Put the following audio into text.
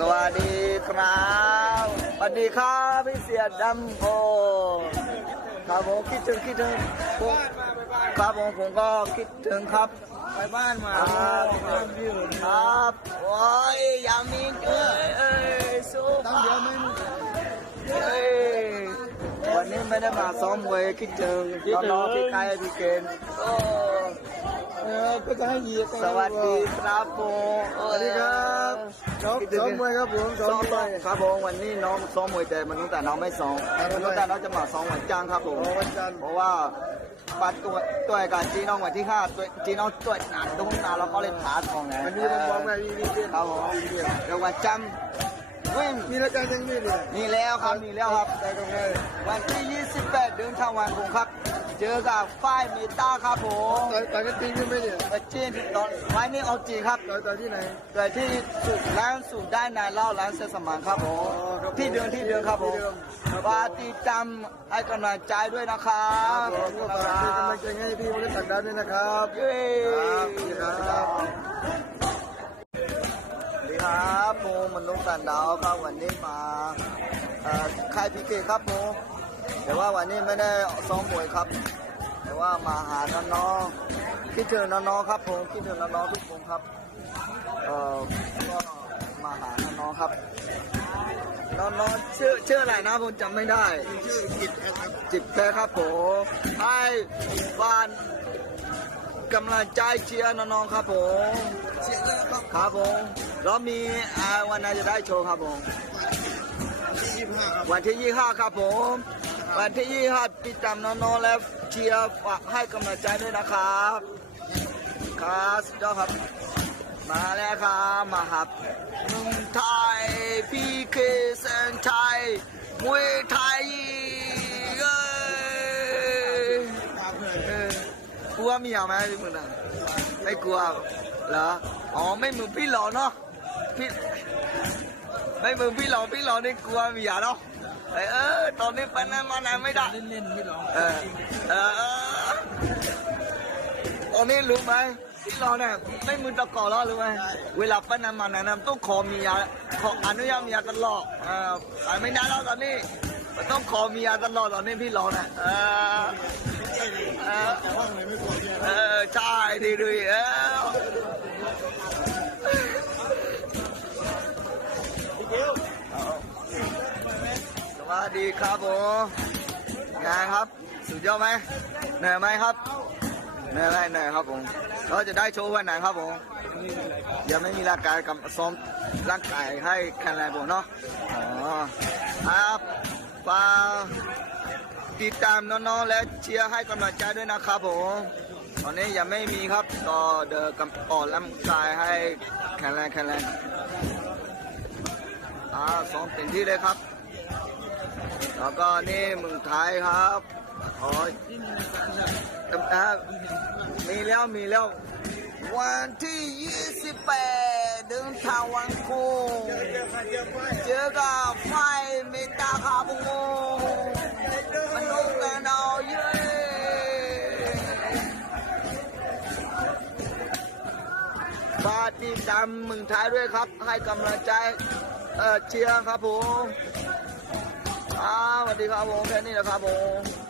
สวัสดีครับสวัสดีครับพี่เสียดำโอครับผมคิดถึงคิดถึงผมครับผมผมก็คิดถึงครับ ไปบ้านมาครับเริ่มยืนครับโอ้ยอยามีเอ้ยเอ้ยสู้ตั้งเดียวไม่มีเอ้ยวันนี้ไม่ได้มาซ้อมมวยคิดถึงน้องๆพี่ไก่พี่เกณฑ์โอ้เออก็จะให้เหยียบสวัสดีครับผมสวัสดีครับ ซ้อมซ้อมมวยครับผมซ้อซ้อมมมวยครับผมวันนี้น้องซ้อมมวยแต่มันตั้งแต่น้องไม่ซ้อมครับมันตั้งแต่น้องจะมาซ้อมวันจันทร์ครับผมโอ้วันจันทร์เพราะว่าปัดตัวตัวการจีน้องวันที่ห้าตัวจีน้องตัวหนานตรงนั้นเราก็เลยท้าทองไงวันนี้ผมบอกไงมีมีเรื่องครับผมเดี๋ยววันจันทร์วิ่งมีรายการยังมีเนี่ยมีแล้วครับมีแล้วครับได้กับใครวันที่ 28 เดือนธันวาคมครับ เจอกับฝ้ายเมตาครับผมต่อยต่อยกันจริงใช่ไหมเนี่ยไปจีนตอนไว้นี่เอาจริงครับต่อยต่อยที่ไหนโดยที่สุดร้านสุดได้นายเล่าร้านเซสมานครับผมอ๋อครับที่เดิมที่เดิมครับผมที่เดิมครับฝากติดตามให้กำลังใจด้วยนะครัครับบผมก็ฝากเป็นกำลังใจให้พี่บริษัทดันด้วยนะครับเย้ครับสวัสดีครับสวัสดีครับผมมนุษย์สันดาวครับวันนี้มาเอ่อค่ายพีเคครับผม แต่ว่าวันนี้ไม่ได้ซ้อมมวยครับ แต่ว่ามาหาน้องๆคิดถึงน้องๆครับผมคิดถึงน้องๆทุกคนครับเออก็มาหาน้องๆครับน้องๆชื่อชื่ออะไรนะผมจำไม่ได้ชื่อกิจครับจิตแพ้ครับผมให้บ้านกำลังใจเชียร์น้องๆครับผมเชียร์เลยครับครับผมแล้วมีวันไหนจะได้โชว์ครับผมที่ยี่ห้าครับวันที่25ครับผม วันที่25ติดตามน้องๆและเชียร์ฝากให้กำลังใจด้วยนะครับครับสุดยอดครับ มาแล้วครับมาครับหนุ่มไทยพีเคแสนชัยมวยไทยเอ้ยกลัวเมียไหมพี่มึงนะไม่กลัวเหรออ๋อไม่เหมือนพี่หล่อเนาะพี่ไม่เหมือนพี่หล่อพี่หล่อนี่กลัวเมียเนาะเออ ตอนนี้ไปไหนมาไหนไม่ได้เล่นๆไม่ร้องเออเออตอนนี้รู้ไหมที่เราเนี่ยไม่มือตะกอแล้วรู้ไหมเวลาไปนั้นมาไหนนะต้องขอเมียขออนุญาตเมียตลอดเออไปไม่นานแล้วตอนนี้ต้องขอเมียตลอดตอนนี้พี่เราเนี่ยเออเออแต่ว่าทำไมไม่กลัวเชียร์เออใช่ดีดีเออ วัสดีครับผมงานครับ สุดยอดไหมเหนื่อยไหมครับเหนื่อยไหมเหนื่อยครับผมเราจะได้โชว์วันไหนครับผมยังไม่มีร่างกายกับซ้อมร่างกายให้แข็งแรงผมเนาะอ๋อครับฝากติดตามน้องๆและเชียร์ให้กำลังใจด้วยนะครับผมตอนนี้ยังไม่มีครับก็เดินกับอ่อนร่างกายให้แข็งแรงแข็งแรงอ่าซ้อมเต็มที่เลยครับ แล้วก็นี่เมืองไทยครับโอ้ยอ่ามีแล้วมีแล้ว วันที่ 28เดือนทางวันคูเจอกับไฟเมตาคาบุงมนุษย์กันเอาเย้ฝากติดตามเมืองไทยด้วยครับ ให้กำลังใจ เออเชียร์ครับผม ครับสวัสดีครับผมแค่นี้แหละครับผม